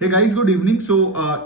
हे guys, good evening. So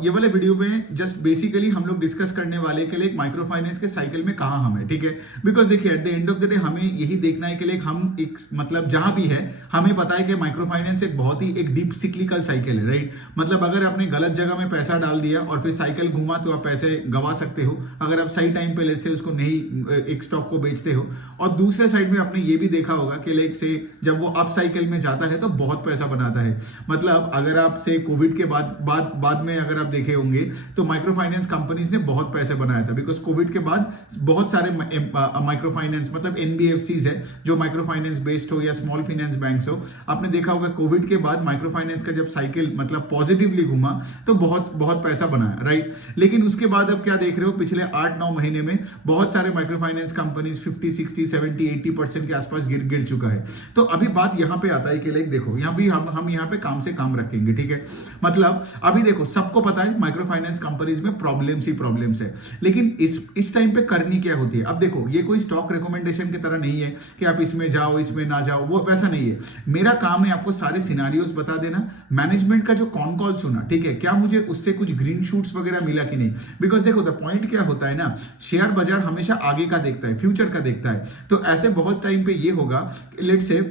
ये वाले video में जस्ट बेसिकली हम लोग डिस्कस करने वाले के लिए माइक्रो फाइनेंस के साइकिल में कहाँ हम है, ठीक है। बिकॉज देखिए, at the end of the day हमें यही देखना है कि लाइक हम एक मतलब जहां भी है हमें पता है कि माइक्रो फाइनेंस एक बहुत ही एक डीप सिक्लिकल साइकिल है, राइट। मतलब अगर आपने गलत जगह में पैसा डाल दिया और फिर साइकिल घूमा तो आप पैसे गवा सकते हो अगर आप सही टाइम पे लेट से उसको नहीं एक स्टॉक को बेचते हो। और दूसरे साइड में आपने ये भी देखा होगा कि लाइक से जब वो अप साइकिल में जाता है तो बहुत पैसा बनाता है। मतलब अगर आप से कोविड के बाद में अगर आप देखे होंगे तो माइक्रो फाइनेंस कंपनीज ने बहुत पैसे बनाया था, बिकॉज कोविड के बाद बहुत सारे माइक्रो फाइनेंस मतलब एनबीएफसीज है जो माइक्रो फाइनेंस बेस्ड हो या स्मॉल फाइनेंस बैंक्स हो। आपने देखा होगा कोविड के बाद माइक्रो फाइनेंस का जब साइकिल मतलब पॉजिटिवली घूमा तो बहुत बहुत पैसा बनाया, राइट। लेकिन उसके बाद अब क्या देख रहे हो, पिछले 8-9 महीने में बहुत सारे माइक्रो फाइनेंस कंपनीज 50, 60, 70, 80% के आसपास गिर चुका है। तो अभी बात यहां पे आता है कि लाइक देखो, यहां भी हम यहां पे काम से काम रखेंगे, ठीक है। मतलब अभी देखो, सबको पता है माइक्रो फाइनेंस कंपनीज में प्रॉब्लम्स ही प्रॉब्लम्स है, लेकिन इस टाइम पे करनी क्या होती है। अब देखो, ये कोई स्टॉक रिकमेंडेशन की तरह नहीं है कि आप इसमें जाओ इसमें ना जाओ, वो वैसा नहीं है। मेरा काम है आपको सारे सिनारियोस बता देना, मैनेजमेंट का जो कॉन कॉल सुना, ठीक है, क्या मुझे उससे कुछ ग्रीन शूट्स वगैरह मिला कि नहीं। बिकॉज देखो, द पॉइंट क्या होता है ना, शेयर बाजार हमेशा आगे का देखता है, फ्यूचर का देखता है। तो ऐसे बहुत टाइम पे ये होगा, लेट्स से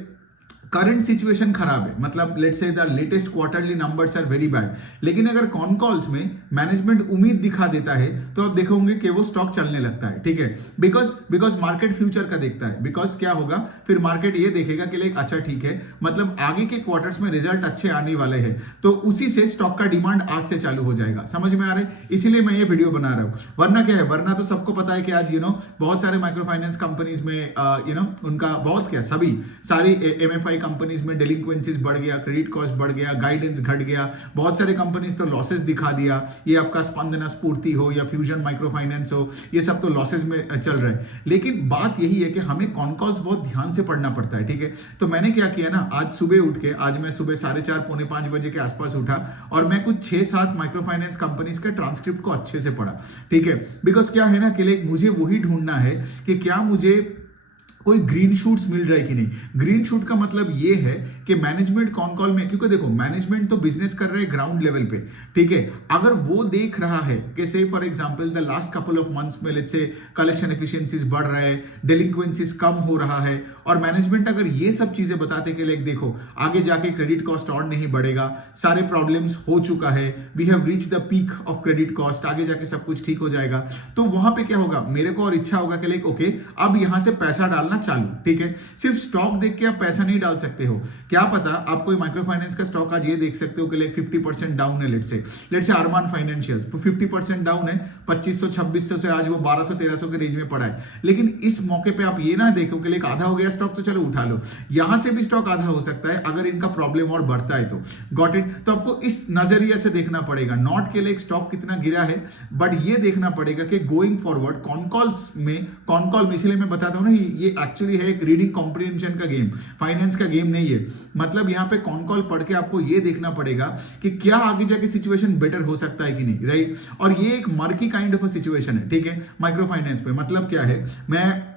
करंट सिचुएशन खराब है, मतलब let's say the latest quarterly numbers are very bad, लेकिन अगर कॉन कॉल्स में मैनेजमेंट उम्मीद दिखा देता है तो आप देखोगे कि वो स्टॉक चलने लगता है, ठीक है। बिकॉज मार्केट फ्यूचर का देखता है। बिकॉज क्या होगा, फिर मार्केट ये देखेगा कि लाइक अच्छा ठीक है, मतलब आगे के क्वार्टर्स में रिजल्ट अच्छे आने वाले हैं, तो उसी से स्टॉक का डिमांड आज से चालू हो जाएगा। समझ में आ रहा है, इसीलिए मैं ये वीडियो बना रहा हूं। वरना क्या है, वरना तो सबको पता है कि आज बहुत सारे माइक्रो फाइनेंस कंपनीज में उनका बहुत क्या सभी सारी एमएफआई कंपनीज में डेलिंक्वेंसीज बढ़ गया, क्रेडिट कॉस्ट बढ़ गया, गाइडेंस घट गया, बहुत सारे कंपनीज तो लॉसेस दिखा दिया। ये आपका स्पंदना स्फूर्ति हो या फ्यूजन माइक्रो फाइनेंस हो, ये सब तो लॉसेस में चल रहे हैं। लेकिन बात यही है कि हमें कॉन कॉल्स बहुत ध्यान से पढ़ना पड़ता है, ठीक है। तो मैंने क्या किया ना, आज सुबह उठ के, आज मैं सुबह 4:30 पौने 5 बजे के आसपास उठा और मैं कुछ 6-7 माइक्रो फाइनेंस कंपनीज के ट्रांसक्रिप्ट को अच्छे से पढ़ा, ठीक है। बिकॉज क्या है ना कि लाइक मुझे वही ढूंढना है कि क्या मुझे कोई ग्रीन शूट्स मिल रहा है कि नहीं। ग्रीन शूट का मतलब ये है कि मैनेजमेंट कॉन कॉल में, क्योंकि देखो मैनेजमेंट तो बिजनेस कर रहे हैं ग्राउंड लेवल पे, ठीक है। अगर वो देख रहा है कि से for example the last couple of months में लेट्स से कलेक्शन एफिशिएंसीज बढ़ रहा है, डेलिंक्वेंसीज कम हो रहा है, और मैनेजमेंट अगर ये सब चीजें बताते कि लाइक देखो आगे जाके क्रेडिट कॉस्ट और नहीं बढ़ेगा, सारे प्रॉब्लम्स हो चुका है, we have reach the peak of credit cost, आगे जाके सब कुछ ठीक हो जाएगा, तो वहां पे क्या होगा, मेरे को और इच्छा होगा कि लाइक ओके अब यहां से पैसा डालना चालू, ठीक है। सिर्फ स्टॉक देख के आप पैसा नहीं डाल सकते हो। क्या पता आप कोई माइक्रो फाइनेंस का स्टॉक आज ये देख सकते हो कि लाइक 50% डाउन है, लेट्स से अरमान फाइनेंशियल्स तो 50% डाउन है, 2500-2600 से आज वो 1200-1300 के रेंज में पड़ा है। लेकिन इस मौके पे आप ये ना देखो कि लाइक आधा हो गया स्टॉक तो चलो उठा लो, यहां से भी स्टॉक आधा हो सकता है अगर इनका प्रॉब्लम और बढ़ता है तो। Got it. तो आपको इस नजरिए से देखना पड़ेगा, नॉट के लाइक स्टॉक कितना गिरा है, बट ये देखना पड़ेगा कि गोइंग फॉरवर्ड कॉन कॉल में इसलिए मैं बताता हूं ना, ये एक्चुअली है एक रीडिंग कॉम्प्रिहेंशन का गेम, फाइनेंस का गेम नहीं है। मतलब यहां पे कॉन कॉल पढ़ के आपको ये देखना पड़ेगा कि क्या आगे जाके सिचुएशन बेटर हो सकता है कि नहीं, राइट। और ये एक murky kind of a situation है, ठीक है, माइक्रो फाइनेंस पे। मतलब क्या है, मैं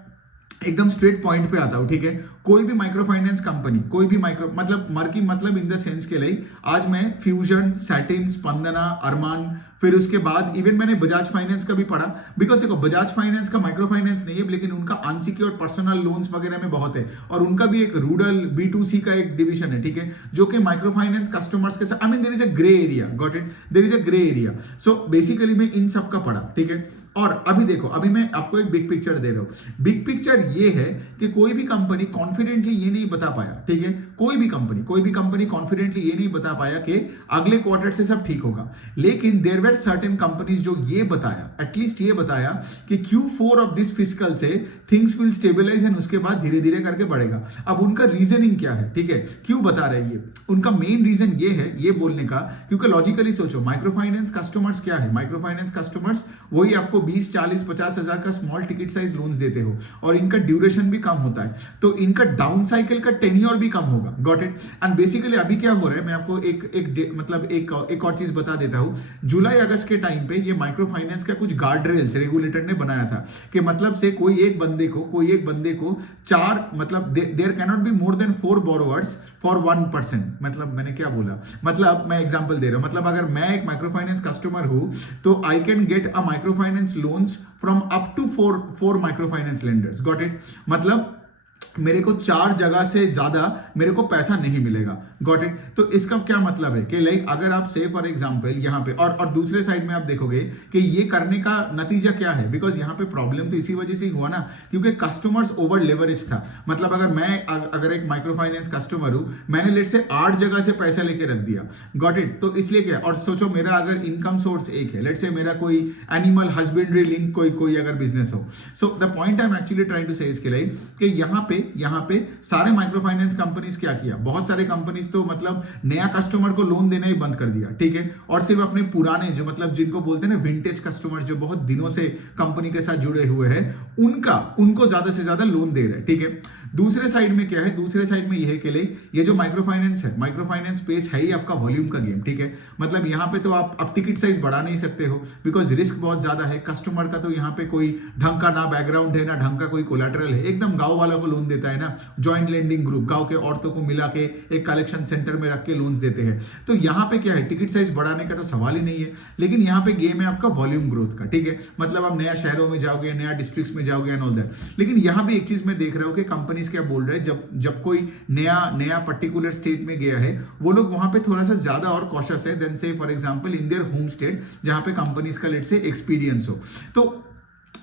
एकदम स्ट्रेट पॉइंट पे आता हूं, ठीक है। कोई भी माइक्रो फाइनेंस कंपनी, कोई भी माइक्रो मतलब मर्की मतलब इन द सेंस के लिए आज मैं फ्यूजन, सैटिन, स्पंदना, अरमान, फिर उसके बाद इवन मैंने बजाज फाइनेंस का भी पढ़ा। बिकॉज देखो बजाज फाइनेंस का माइक्रो फाइनेंस नहीं है, लेकिन उनका अनसिक्योर्ड पर्सनल लोन्स वगैरह में बहुत है, और उनका भी एक रूरल B2C का एक डिवीजन है, ठीक है, जो कि माइक्रो फाइनेंस कस्टमर्स के साथ, I mean there is a grey area, got it, there is a grey area. So basically मैं इन सब का पढ़ा, ठीक है। और अभी देखो, अभी मैं आपको एक बिग पिक्चर दे रहा हूं। बिग पिक्चर ये है कि कोई भी कंपनी कॉन्फिडेंटली ये नहीं बता पाया, ठीक है, कोई भी कंपनी कॉन्फिडेंटली ये नहीं बता पाया कि अगले क्वार्टर से सब ठीक होगा। लेकिन देयर वर सर्टेन कंपनीज जो ये बताया, एटलीस्ट ये बताया कि Q4 ऑफ दिस फिस्कल से थिंग्स विल स्टेबलाइज एंड उसके बाद धीरे धीरे करके बढ़ेगा। अब उनका रीजनिंग क्या है, ठीक है, क्यों बता रहे हैं ये, उनका मेन रीजन ये है ये बोलने का, क्योंकि लॉजिकली सोचो माइक्रो फाइनेंस कस्टमर्स क्या है, माइक्रो फाइनेंस कस्टमर्स वही आपको 20, 40, 50 हजार का स्मॉल टिकट साइज लोन्स देते हो, और इनका ड्यूरेशन भी कम होता है, तो इनका डाउन साइकिल का टेन्योर भी कम होगा। होगा। Got it. एंड बेसिकली अभी क्या हो रहा है, मैं आपको एक और चीज बता देता हूं। जुलाई अगस्त के टाइम पे ये माइक्रो फाइनेंस का कुछ गार्ड रेल्स रेगुलेटर ने बनाया था कि मतलब से कोई एक बंदे को चार मतलब there can not be more than 4 borrowers for 1%। मतलब मैंने क्या बोला, मतलब मैं एग्जांपल दे रहा हूं, मतलब अगर मैं एक माइक्रो फाइनेंस कस्टमर हूं तो I can get a micro finance loans from up to 4 micro finance lenders. Got it. मतलब मेरे को 4 जगह से ज्यादा मेरे को पैसा नहीं मिलेगा। Got it. तो इसका क्या मतलब है कि लाइक अगर आप से फॉर एग्जांपल यहाँ पे और दूसरे साइड में आप देखोगे कि ये करने का नतीजा क्या है, बिकॉज यहाँ पे प्रॉब्लम तो इसी वजह से ही हुआ ना, क्योंकि कस्टमर्स ओवर लेवरेज था। मतलब अगर एक माइक्रो फाइनेंस कस्टमर हूं, मैंने लेट से 8 जगह से पैसा लेके रख दिया। Got it. तो इसलिए क्या, और सोचो मेरा अगर इनकम सोर्स एक है, लेट से मेरा कोई एनिमल हस्बेंड्री लिंक कोई अगर बिजनेस हो। So the point I am actually trying to say इसके लिए कि यहाँ पे सारे माइक्रो फाइनेंस कंपनीज क्या किया, बहुत सारे कंपनीज तो मतलब नया कस्टमर को लोन देना ही बंद कर दिया। ठीक है। और सिर्फ अपने पुराने जो मतलब जिनको बोलते हैं ना विंटेज कस्टमर, जो बहुत दिनों से कंपनी के साथ जुड़े हुए हैं, उनको ज्यादा से ज्यादा लोन दे रहे हैं। ठीक है। दूसरे साइड में क्या है, दूसरे साइड में यह के लिए ये जो माइक्रो फाइनेंस है, माइक्रो फाइनेंस स्पेस है ही आपका वॉल्यूम का गेम। ठीक है। मतलब यहाँ पे तो आप टिकट साइज बढ़ा नहीं सकते हो, बिकॉज रिस्क बहुत ज्यादा है। कस्टमर का तो यहाँ पे कोई ढंग का ना बैकग्राउंड है, ना ढंग का कोई कोलैटरल है, एकदम गांव वाला को लोन देता है ना, जॉइंट लेंडिंग ग्रुप, गांव के औरतों को मिला के एक कलेक्शन सेंटर में रख के लोन्स देते हैं। तो यहाँ पे क्या है, टिकट साइज बढ़ाने का तो सवाल ही नहीं है, लेकिन यहाँ पे गेम है आपका वॉल्यूम ग्रोथ का। ठीक है। मतलब आप नया शहरों में जाओगे, नया डिस्ट्रिक्ट्स में जाओगे एंड ऑल दैट। लेकिन यहाँ भी एक चीज मैं देख रहा हूँ कि कंपनीज क्या बोल रहे हैं, जब कोई नया पर्टिकुलर स्टेट में गया है, वो लोग वहां पे थोड़ा सा ज्यादा और कॉशियस है देन से for example in their home state, जहां पे कंपनीज का लेट से एक्सपीरियंस हो। तो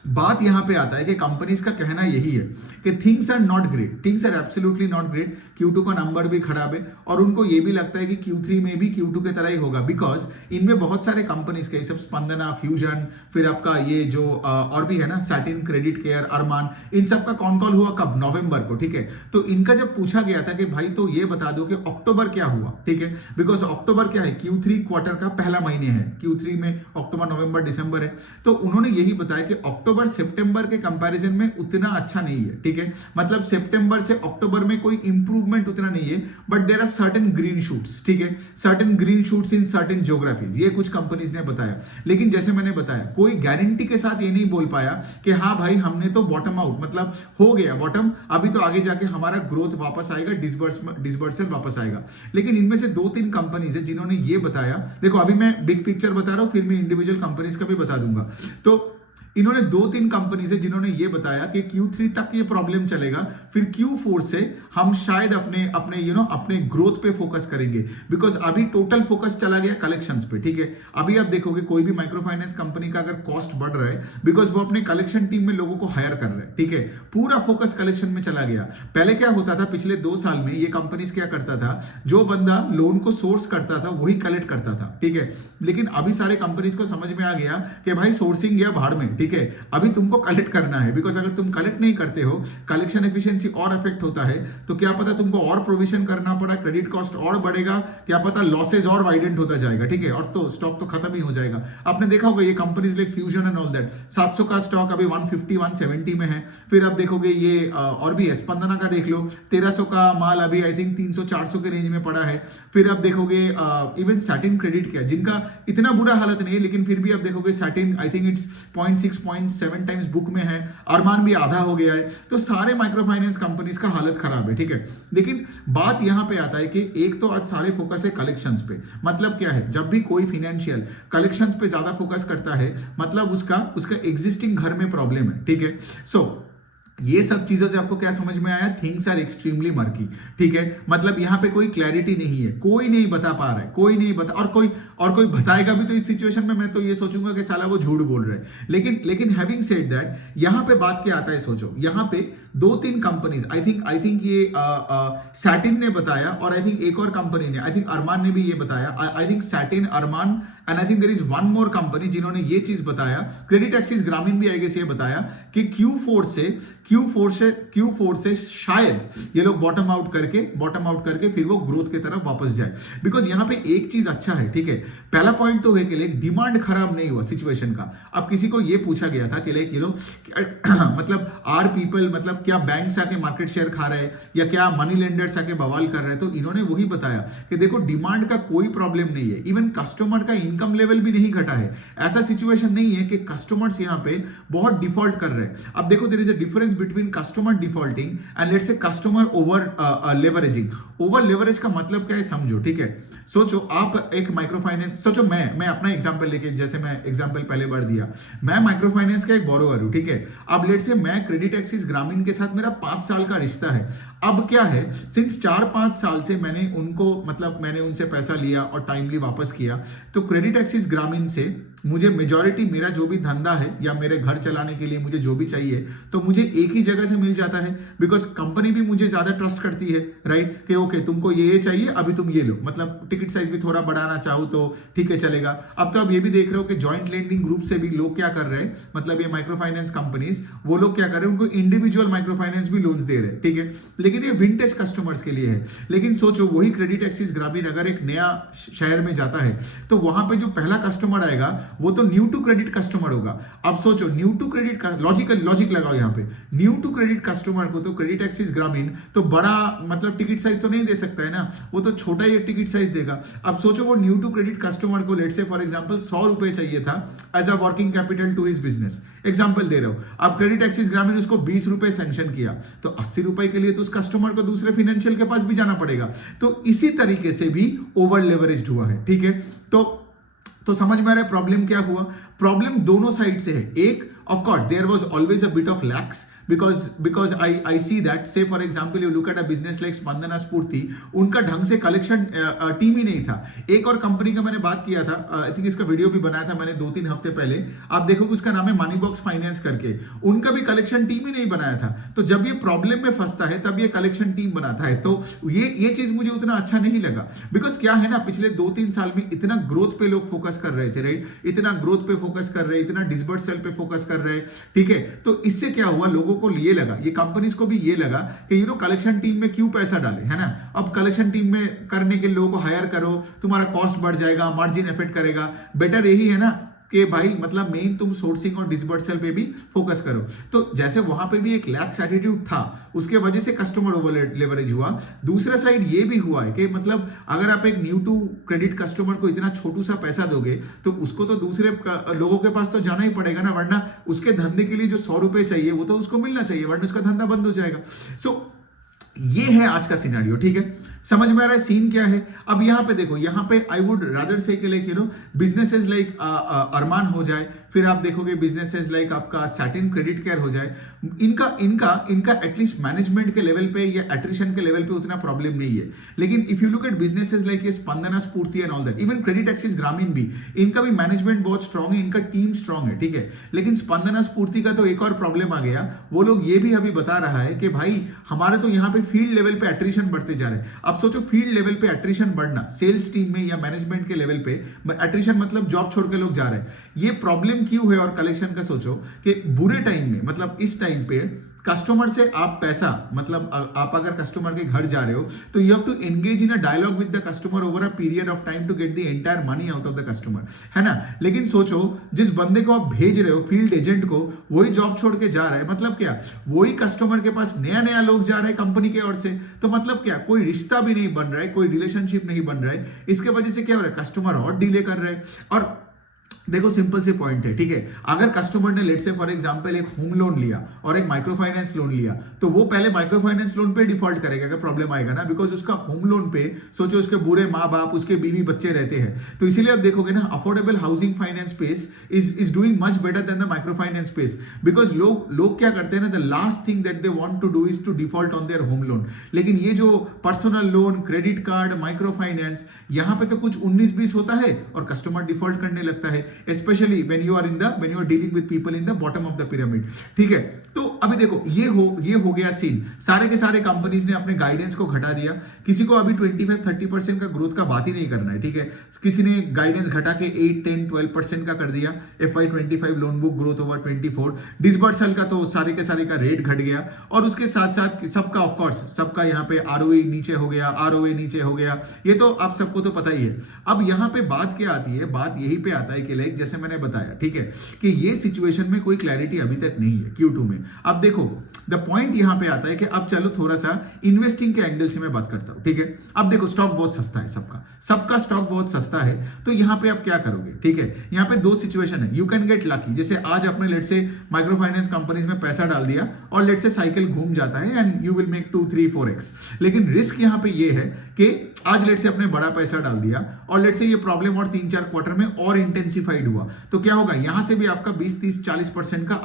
बात यहां पे आता है कि कंपनीज का कहना यही है कि things are not great, things are absolutely not great. Q2 का नंबर भी खराब है और उनको ये भी लगता है कि Q3 में भी Q2 की तरह ही होगा, बिकॉज इनमें बहुत सारे कंपनीज के सब स्पंदना, फ्यूजन, फिर आपका ये जो और भी है ना सैटिन, क्रेडिट केयर, अरमान, इन सब का कॉन कॉल हुआ कब, नवंबर को। ठीक है। तो इनका जब पूछा गया था कि भाई तो ये बता दो कि अक्टूबर क्या हुआ। ठीक है। बिकॉज अक्टूबर क्या है, Q3 क्वार्टर का पहला महीने है, Q3 में अक्टूबर, नवंबर, दिसंबर है। तो उन्होंने यही बताया कि अक्टूबर सितंबर के कंपैरिजन में उतना अच्छा नहीं है। ठीक है। मतलब सितंबर से अक्टूबर में कोई इंप्रूवमेंट उतना नहीं है, but there are certain green shoots. ठीक है। Certain green shoots in certain geographies, ये कुछ कंपनीज ने बताया। लेकिन जैसे मैंने बताया, कोई गारंटी के साथ ये नहीं बोल पाया कि हाँ भाई हमने तो बॉटम आउट, मतलब हो गया बॉटम, अभी तो आगे जाके हमारा ग्रोथ वापस आएगा, डिसबर्सल वापस आएगा। लेकिन इनमें से 2-3 कंपनीज है जिन्होंने ये बताया। देखो अभी मैं बिग पिक्चर बता रहा हूं, फिर मैं इंडिविजुअल कंपनीज का भी बता दूंगा। तो इन्होंने 2-3 कंपनीज है जिन्होंने ये बताया कि Q3 तक ये प्रॉब्लम चलेगा, फिर Q4 से हम शायद अपने ग्रोथ पे फोकस करेंगे, बिकॉज अभी टोटल फोकस चला गया कलेक्शंस पे। ठीक है। अभी आप देखोगे कोई भी माइक्रो फाइनेंस कंपनी का अगर कॉस्ट बढ़ रहा है, बिकॉज वो अपने कलेक्शन टीम में लोगों को हायर कर रहे हैं। ठीक है। पूरा फोकस कलेक्शन में चला गया। पहले क्या होता था, पिछले 2 साल में ये कंपनीज क्या करता था, जो बंदा लोन को सोर्स करता था वही कलेक्ट करता था। ठीक है। लेकिन अभी सारे कंपनीज को समझ में आ गया कि भाई सोर्सिंग गया भाड़ में। ठीक है। अभी तुमको कलेक्ट करना है, बिकॉज अगर तुम कलेक्ट नहीं करते हो, कलेक्शन एफिशिएंसी और अफेक्ट होता है, तो क्या पता तुमको और प्रोविजन करना पड़ा, क्रेडिट कॉस्ट और बढ़ेगा, क्या पता लॉसेज और वाइडेंट होता जाएगा। ठीक है। और तो स्टॉक तो खत्म ही हो जाएगा। आपने देखा होगा ये companies like fusion and all that, 700 का स्टॉक अभी 150 170 में है। फिर आप देखोगे ये और भी है, स्पंदना का देख लो, 1300 का माल अभी आई थिंक 300 400 के रेंज में पड़ा है। फिर आप देखोगे इवन सैटिन क्रेडिट केयर, जिनका इतना बुरा हालत नहीं है, लेकिन फिर भी आप देखोगे satin I think it's 0.7 times book में है, अरमान भी आधा हो गया है। तो सारे माइक्रो फाइनेंस कंपनीज का हालत खराब है। ठीक है। लेकिन बात यहां पे आता है कि एक तो आज सारे फोकस है कलेक्शंस पे। मतलब क्या है, जब भी कोई फाइनेंशियल कलेक्शंस पे ज्यादा फोकस करता है, मतलब उसका एग्जिस्टिंग घर में प्रॉब्लम है। ठीक है। सो ये सब चीजों से आपको क्या समझ में आया, थिंग्स आर एक्सट्रीमली मर्की। ठीक है। मतलब यहां पे कोई क्लैरिटी नहीं है, कोई नहीं बता पा रहा है, कोई नहीं बता, और कोई बताएगा भी तो इस सिचुएशन में मैं तो ये सोचूंगा कि साला वो झूठ बोल रहा है। लेकिन हैविंग सेड दैट, यहां पे बात क्या आता है, सोचो यहां पे 2-3 कंपनीज, आई थिंक ये सैटिन ने बताया, और आई थिंक एक और कंपनी ने, आई थिंक अरमान ने भी ये बताया, I think Satin, Arman, and I think there is one more company जिन्होंने ये चीज बताया, क्रेडिट एक्सिस ग्रामीण भी आई गेस ये बताया कि Q4 से शायद ये लोग बॉटम आउट करके फिर वो ग्रोथ की तरफ वापस जाए। बिकॉज यहाँ पे एक चीज अच्छा है, ठीक है, पहला पॉइंट तो है कि लाइक डिमांड खराब नहीं हुआ सिचुएशन का। अब किसी को ये पूछा गया था कि लाइक ये लोग मतलब आर पीपल, मतलब क्या बैंक्स आके मार्केट शेयर खा रहे हैं या क्या मनी लेंडर्स आके बवाल कर रहे हैं, तो इन्होंने वही बताया कि देखो डिमांड का कोई प्रॉब्लम नहीं है, इवन कस्टमर का इनकम लेवल भी नहीं घटा है। ऐसा सिचुएशन नहीं है कि कस्टमर्स यहाँ पे बहुत डिफॉल्ट कर रहे हैं। अब देखो there is a difference between customer defaulting and let's say customer over leveraging. Over leverage का मतलब क्या है समझो, ठीक है। सोचो आप एक माइक्रो फाइनेंस, सोचो मैं अपना एग्जांपल लेके, जैसे मैं एग्जांपल पहले बार दिया, मैं माइक्रो फाइनेंस का एक बोरोवर हूं, ठीक है। अब लेट से मैं क्रेडिट एक्सिस ग्रामीण के साथ मेरा 5 साल का रिश्ता है। अब क्या है, सिंस 4-5 साल से मैंने उनसे पैसा लिया और टाइमली वापस किया, तो क्रेडिट एक्सिस ग्रामीण से मुझे मेजॉरिटी मेरा जो भी धंधा है या मेरे घर चलाने के लिए मुझे जो भी चाहिए तो मुझे एक ही जगह से मिल जाता है। बिकॉज कंपनी भी मुझे ज्यादा ट्रस्ट करती है, राइट, कि ओके तुमको ये चाहिए अभी तुम ये लो, मतलब टिकट साइज भी थोड़ा बढ़ाना चाहो तो ठीक है चलेगा। अब तो आप ये भी देख रहे हो कि जॉइंट लेंडिंग ग्रुप से भी लोग क्या कर रहे हैं, मतलब ये माइक्रो फाइनेंस कंपनीज, वो लोग क्या कर रहे हैं, उनको इंडिविजुअल माइक्रो फाइनेंस भी लोन्स दे रहे हैं, ठीक है। लेकिन ये विंटेज कस्टमर्स के लिए है। लेकिन सोचो वही क्रेडिट एक्सिस ग्रामीण अगर एक नया शहर में जाता है तो वहां पे जो पहला कस्टमर आएगा वो तो न्यू टू क्रेडिट कस्टमर होगा। अब सोचो न्यू टू क्रेडिट का लॉजिक लगाओ यहाँ पे, न्यू टू क्रेडिट कस्टमर को तो क्रेडिट एक्सिस ग्रामीण तो बड़ा मतलब टिकट साइज तो नहीं दे सकता है ना, वो तो छोटा ही टिकट साइज देगा। अब सोचो वो न्यू टू क्रेडिट कस्टमर को लेट से फॉर एग्जांपल 100 रुपए चाहिए था as a working capital to his business, example दे रहा हूं। अब क्रेडिट एक्सिस ग्रामीण उसको 20 रुपए सैंक्शन किया तो 80 रुपए के लिए तो उस कस्टमर को दूसरे फाइनेंशियल के पास भी जाना पड़ेगा। तो इसी तरीके से भी ओवर लेवरेज्ड हुआ है, ठीक है। तो समझ में आ रहा है प्रॉब्लम क्या हुआ। प्रॉब्लम दोनों साइड से है। एक, of course there was always a bit of lax because I see that, say for example you look at a business like Spandana स्फूर्ति, उनका ढंग से कलेक्शन टीम ही नहीं था। एक और कंपनी का मैंने बात किया था, आई थिंक इसका वीडियो भी बनाया था मैंने 2-3 हफ्ते पहले, आप देखोगे उसका नाम है मनी बॉक्स फाइनेंस करके, उनका भी कलेक्शन टीम ही नहीं बनाया था। तो जब ये प्रॉब्लम में फंसता है तब ये कलेक्शन टीम बनाता है। तो ये चीज मुझे उतना अच्छा नहीं लगा। बिकॉज क्या है ना, पिछले 2-3 साल में इतना ग्रोथ पे लोग फोकस कर रहे थे, राइट, इतना ग्रोथ पे फोकस कर रहे, इतना डिसबर्सल पे फोकस कर रहे, ठीक है। तो इससे क्या हुआ, लोगों को ये लगा, ये कंपनीज को भी ये लगा कि कलेक्शन टीम में क्यों पैसा डाले, है ना। अब कलेक्शन टीम में करने के लोगों को हायर करो, तुम्हारा कॉस्ट बढ़ जाएगा, मार्जिन इफेक्ट करेगा। बेटर यही है ना कि भाई मतलब मेन तुम सोर्सिंग और डिसबर्सल पे भी फोकस करो। तो जैसे वहां पे भी एक लैक्स एटीट्यूड था, उसके वजह से कस्टमर ओवर लेवरेज हुआ। दूसरा साइड ये भी हुआ है कि मतलब अगर आप एक न्यू टू क्रेडिट कस्टमर को इतना छोटू सा पैसा दोगे तो उसको तो दूसरे लोगों के पास तो जाना ही पड़ेगा ना, वरना उसके धंधे के लिए जो 100 रुपए चाहिए वो तो उसको मिलना चाहिए, वरना उसका धंधा बंद हो जाएगा। सो ये है आज का सिनेरियो, ठीक है। समझ में आ रहा है सीन क्या है। अब यहाँ पे देखो, यहाँ पे आई वुड रादर से कि लाइक बिजनेसेस लाइक अरमान हो जाए, फिर आप देखोगे बिजनेसेस लाइक आपका सैटिन क्रेडिट केयर हो जाए, इनका एटलीस्ट मैनेजमेंट के लेवल पे या एट्रिशन के लेवल पे उतना प्रॉब्लम नहीं है। लेकिन if you look at businesses like ये स्पंदना स्फूर्ति and all that, even credit access ग्रामीण भी, इनका भी मैनेजमेंट बहुत स्ट्रांग है, इनका टीम स्ट्रांग है, ठीक है। लेकिन स्पंदना स्फूर्ति का तो एक और प्रॉब्लम आ गया, वो लोग ये भी अभी बता रहा है कि भाई हमारे तो यहाँ पे फील्ड लेवल पे एट्रिशन बढ़ते जा रहे हैं। अब सोचो फील्ड लेवल पे एट्रिशन बढ़ना, सेल्स टीम में या मैनेजमेंट के लेवल पे एट्रिशन मतलब जॉब छोड़ के लोग जा रहे हैं। ये प्रॉब्लम क्यों है। और कलेक्शन का सोचो कि बुरे टाइम में, मतलब इस टाइम पे कस्टमर से आप पैसा, मतलब आप अगर कस्टमर के घर जा रहे हो तो you have to engage in a dialogue with the customer over a period of time to get the entire money out of the customer, है ना। लेकिन सोचो जिस बंदे को आप भेज रहे हो, फील्ड एजेंट को, वही जॉब छोड़ के जा रहा है, मतलब क्या, वही कस्टमर के पास नया लोग जा रहे हैं कंपनी के ओर से, तो मतलब क्या, कोई रिश्ता भी नहीं बन रहा है, कोई रिलेशनशिप नहीं बन रहा है। इसके वजह से क्या हो रहा है, कस्टमर और डिले कर रहे हैं। और देखो सिंपल से पॉइंट है, ठीक है। अगर कस्टमर ने लेट से फॉर एग्जांपल एक होम लोन लिया और एक माइक्रो फाइनेंस लोन लिया, तो वो पहले माइक्रो फाइनेंस लोन पे डिफॉल्ट करेगा अगर प्रॉब्लम आएगा ना, बिकॉज उसका होम लोन पे सोचो उसके बुरे माँ बाप, उसके बीवी बच्चे रहते हैं। तो इसीलिए आप देखोगे ना, affordable housing finance space is doing much better than the micro finance space, because लोग क्या करते हैं ना, the last thing that they want to do is to default on their home loan. लेकिन ये जो personal loan, credit card, micro finance, यहाँ पे तो कुछ 19-20 होता है और कस्टमर डिफॉल्ट करने लगता है। है, specially when you are dealing with people in the bottom of the pyramid, ठीक है। तो अभी देखो ये हो गया सीन, सारे के सारे कंपनीज ने अपने गाइडेंस को घटा दिया, किसी को अभी 25-30% का ग्रोथ का बात ही नहीं करना है, ठीक है। किसी ने गाइडेंस घटा के 8-10-12% का कर दिया, FY25 loan book growth over 24, disbursal का तो सारे के सारे का रेट घट गया, और उसके साथ साथ सबका ऑफकोर्स सबका यहाँ पे ROE नीचे हो गया, ROA नीचे हो गया, ये तो आप सबको तो पता ही है। अब यहाँ पे बात क्या आती है, बात यही पे आता है कि लाइक जैसे मैंने बताया, ठीक है, कि ये सिचुएशन में कोई क्लैरिटी अभी तक नहीं है Q2 में। अब देखो द पॉइंट यहां पे आता है कि अब चलो थोड़ा सा इन्वेस्टिंग के एंगल से मैं बात करता हूं, ठीक है। अब देखो स्टॉक बहुत सस्ता है, सबका स्टॉक बहुत सस्ता है, तो यहां पे आप क्या करोगे, ठीक है। यहां पे दो सिचुएशन है, यू कैन गेट लकी, जैसे आज आपने लेट से माइक्रो फाइनेंस कंपनीज में पैसा डाल दिया और लेट से साइकिल घूम जाता है and you will make 2-3-4x। लेकिन रिस्क यहां पे ये है कि आज लेट से अपने बड़ा पैसा डाल दिया और लेट से ये प्रॉब्लम और 3-4 क्वार्टर में और इंटेंसिफाइड हुआ, तो क्या होगा, यहां से भी आपका 20-30-40% का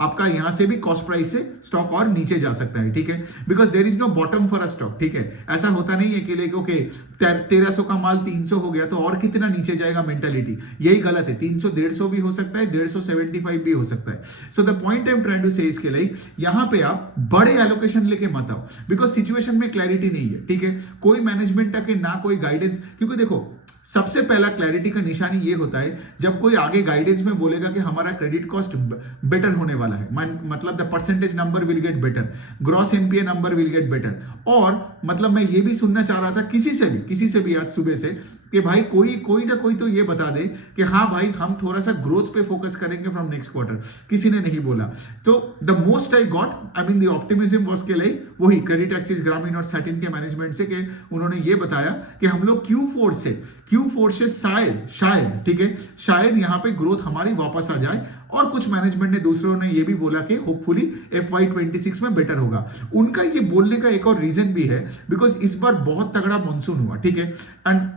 आपका यहां से भी कॉस्ट प्राइस से स्टॉक और नीचे जा सकता है, ठीक है। Because there is no bottom for a stock, ठीक है। ऐसा होता नहीं है कि लेके ओके 1300 का माल 300 हो गया तो और कितना नीचे जाएगा, मेंटालिटी यही गलत है। 300-150 भी हो सकता है, 150-75 भी हो सकता है। So the point I am trying to say इसके लिए यहां पे आप बड़े एलोकेशन लेके मत आओ, बिकॉज सिचुएशन में क्लैरिटी नहीं है, ठीक है। कोई मैनेजमेंट तक ना कोई गाइडेंस, क्योंकि देखो सबसे पहला क्लैरिटी का निशानी ये होता है जब कोई आगे गाइडेंस में बोलेगा कि हमारा क्रेडिट कॉस्ट बेटर होने वाला है, मतलब the percentage number will get better, gross NPA number will get better. और मतलब मैं ये भी सुनना चाह रहा था किसी से भी आज सुबह से कि भाई कोई ना कोई तो ये बता दे कि हाँ भाई हम थोड़ा सा ग्रोथ पे फोकस करेंगे फ्रॉम नेक्स्ट क्वार्टर, किसी ने नहीं बोला। तो the most I got, I mean the optimism was के लिए वही क्रेडिट एक्सिस ग्रामीण और सैटिन के मैनेजमेंट से कि उन्होंने ये बताया कि हम लोग Q4 से शायद ठीक है, शायद यहां पे ग्रोथ हमारी वापस आ जाए। और कुछ मैनेजमेंट ने दूसरों ने ये भी बोला कि होपफुली FY26 में बेटर होगा। उनका ये बोलने का एक और रीजन भी है, बिकॉज इस बार बहुत तगड़ा मॉनसून हुआ, ठीक है। एंड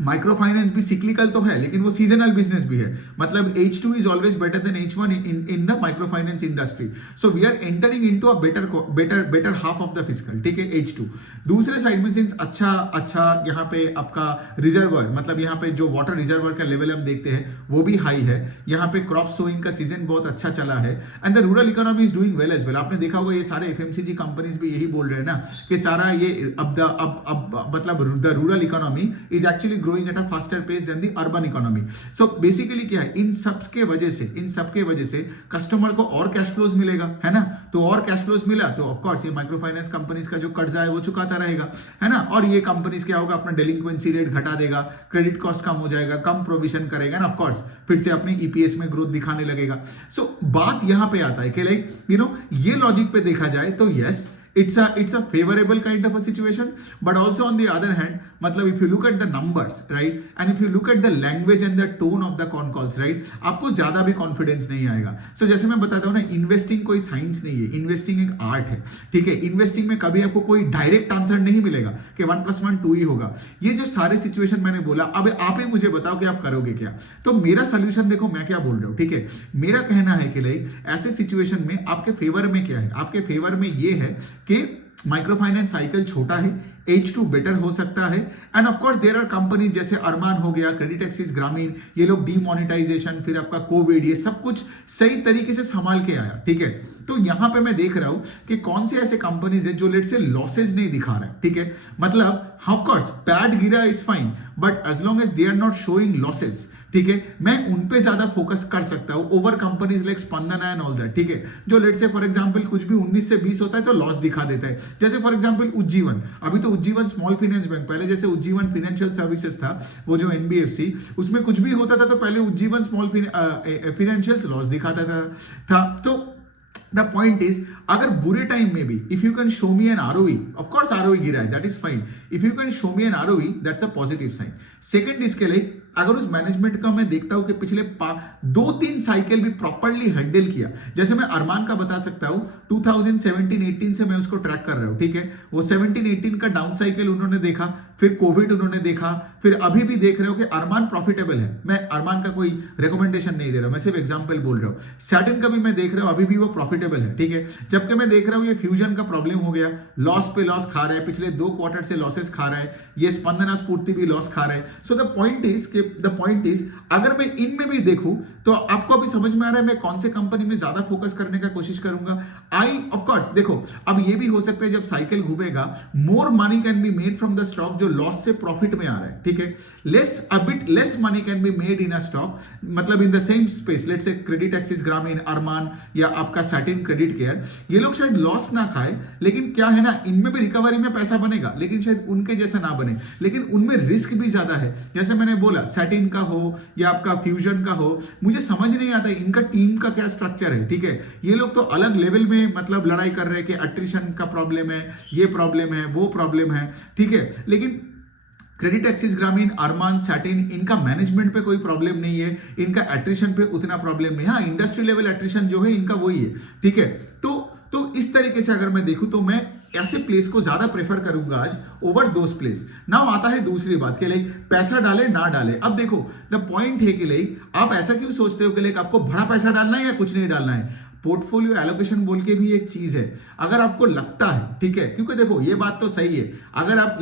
माइक्रो फाइनेंस भी सिक्लिकल तो है लेकिन वो सीजनल बिजनेस भी है, मतलब H2 is always better than H1 in the micro finance industry. So we are entering into a better half of the fiscal, ठीक है, H2। दूसरे साइड में सिंस अच्छा यहाँ पे आपका रिजर्वर, मतलब यहाँ पे जो वाटर रिजर्वर का लेवल हम देखते हैं वो भी हाई है, यहाँ पे क्रॉप सोइंग का सीजन बहुत अच्छा चला है and the rural economy is doing well as well. आपने देखा होगा ये सारे FMCG कंपनीज भी यही बोल रहे हैं ना कि सारा ये अब मतलब the rural economy is actually growing at a faster pace than the urban economy. So basically क्या है, इन सब के वजह से कस्टमर को और कैश फ्लोज मिलेगा, है ना। तो और कैश फ्लोज मिला तो ऑफ कोर्स ये माइक्रो फाइनेंस कंपनीज का जो कर्जा है वो चुकाता रहेगा, है ना। और ये कंपनीज क्या होगा, अपना डेलिंक्वेंसी रेट घटा देगा, क्रेडिट कॉस्ट कम हो जाएगा, कम प्रोविजन करेगा ना, ऑफ कोर्स फिर से अपने EPS में ग्रोथ दिखाने लगेगा। सो बात यहां पे आता है कि लाइक ये लॉजिक पे देखा जाए तो yes, it's a favorable kind of a situation, but also on the other hand, मतलब if you look at the numbers, right, and if you look at the language and the tone of the con calls, right, आपको ज्यादा भी confidence नहीं आएगा। So जैसे मैं बताता हूँ ना, इन्वेस्टिंग कोई साइंस नहीं है, इन्वेस्टिंग एक आर्ट है, ठीक है। इन्वेस्टिंग में कभी आपको कोई डायरेक्ट आंसर नहीं मिलेगा कि 1+1 2 ही होगा। ये जो सारे सिचुएशन मैंने बोला, अब आप ही मुझे बताओ कि आप करोगे क्या। तो मेरा सोल्यूशन देखो मैं क्या बोल रहा हूँ, ठीक है। मेरा कहना है कि लाइक ऐसे सिचुएशन में आपके फेवर में क्या है, आपके फेवर में ये है कि माइक्रो फाइनेंस साइकिल छोटा है, H2 बेटर हो सकता है and of course there are companies जैसे अरमान हो गया, क्रेडिट एक्सिस ग्रामीण, ये लोग डीमोनेटाइजेशन, फिर आपका कोविड, ये सब कुछ सही तरीके से संभाल के आया, ठीक है। तो यहां पे मैं देख रहा हूं कि कौन से ऐसे कंपनीज है जो लेट से लॉसेज नहीं दिखा रहा है, ठीक है। मतलब ऑफ कोर्स पैड गिरा is fine, but as long as they are not showing losses, ठीक है, मैं उन पे ज्यादा फोकस कर सकता हूं over companies like Spandana and all that, ठीक है। जो लेट से फॉर एग्जांपल कुछ भी 19 से 20 होता है तो लॉस दिखा देता है, जैसे फॉर एग्जांपल उज्जीवन। अभी तो उज्जीवन स्मॉल फाइनेंस बैंक, पहले जैसे उज्जीवन फाइनेंशियल सर्विसेज था वो जो NBFC, उसमें कुछ भी होता था तो पहले उज्जीवन स्मॉल फाइनेंशियल लॉस दिखाता था। तो द पॉइंट इज, अगर बुरे टाइम में भी if you can show me an ROE, of course ROE गिरा है, that is fine, if you can show me an ROE that's a positive sign. Second इसके लिए अगर उस मैनेजमेंट का मैं देखता हूं कि पिछले 2-3 साइकिल भी प्रॉपर्ली हैंडल किया, जैसे मैं अरमान का बता सकता हूं, 2017-18 से मैं उसको ट्रैक कर रहा हूं, ठीक है। वो 17-18 का डाउन साइकिल उन्होंने देखा, फिर कोविड उन्होंने देखा, फिर अभी भी देख रहे हो कि अरमान प्रॉफिटेबल है। मैं अरमान का कोई रिकमेंडेशन नहीं दे रहा, मैं सिर्फ एग्जांपल बोल रहा हूं। सैटिन का भी मैं देख रहा हूं, अभी भी वो प्रॉफिटेबल है, ठीक है। जबकि मैं देख रहा हूं ये फ्यूजन का प्रॉब्लम हो गया, लॉस पे लॉस खा रहा है, पिछले 2 क्वार्टर से लॉसेस खा रहा है, ये स्पंदना स्फूर्ति भी लॉस खा रहा है। सो द पॉइंट इज कि द पॉइंट इज, अगर मैं इनमें भी देखूं तो आपको अभी समझ में आ रहा है मैं कौन से कंपनी में ज्यादा फोकस करने का कोशिश करूंगा। ऑफ कोर्स देखो, अब ये भी हो सकता है जब साइकिल घूमेगा more money can be made from the stock जो लॉस से प्रॉफिट में आ रहा है, ठीक है। Bit less money can be made in a stock, मतलब in the same space, let's say credit access Grameen, Arman या आपका सैटिन क्रेडिट केयर, ये लोग शायद लॉस ना खाए, लेकिन क्या है ना, इनमें भी रिकवरी में पैसा बनेगा, लेकिन शायद उनके जैसा ना बने, लेकिन उनमें रिस्क भी ज्यादा है। जैसे मैंने बोला सैटिन का हो या आपका फ्यूजन का हो, मुझे समझ नहीं आता इनका टीम का क्या स्ट्रक्चर है, ठीक है। ये लोग तो अलग लेवल में मतलब लड़ाई कर रहे हैं कि अट्रिशन का प्रॉब्लम है, ये प्रॉब्लम है, वो प्रॉब्लम है, ठीक है। लेकिन क्रेडिट एक्सिस ग्रामीण, अरमान, सैटिन, इनका मैनेजमेंट पे कोई प्रॉब्लम नहीं है, इनका एट्रिशन पे उतना प्रॉब्लम नहीं है। हाँ, इंडस्ट्री लेवल एट्रिशन जो है इनका वही है, ठीक है। तो इस तरीके से अगर मैं देखूं तो मैं ऐसे प्लेस को ज्यादा प्रेफर करूंगा आज ओवर दोस प्लेस। नाउ आता है दूसरी बात के लिए, पैसा डाले ना डाले। अब देखो द पॉइंट है कि लिए आप ऐसा क्यों सोचते हो कि लिए आपको बड़ा पैसा डालना है या कुछ नहीं डालना है। पोर्टफोलियो एलोकेशन बोल के भी एक चीज है, अगर आपको लगता है, ठीक है, क्योंकि देखो ये बात तो सही है, अगर आप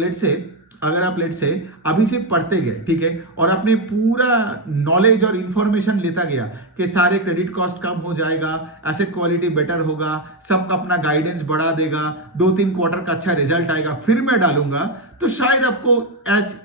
लेट्स से अभी से पढ़ते गए, ठीक है, और अपने पूरा नॉलेज और इंफॉर्मेशन लेता गया कि सारे क्रेडिट कॉस्ट कम हो जाएगा, एसेट क्वालिटी बेटर होगा, सबका अपना गाइडेंस बढ़ा देगा, 2-3 क्वार्टर का अच्छा रिजल्ट आएगा, फिर मैं डालूंगा, तो शायद आपको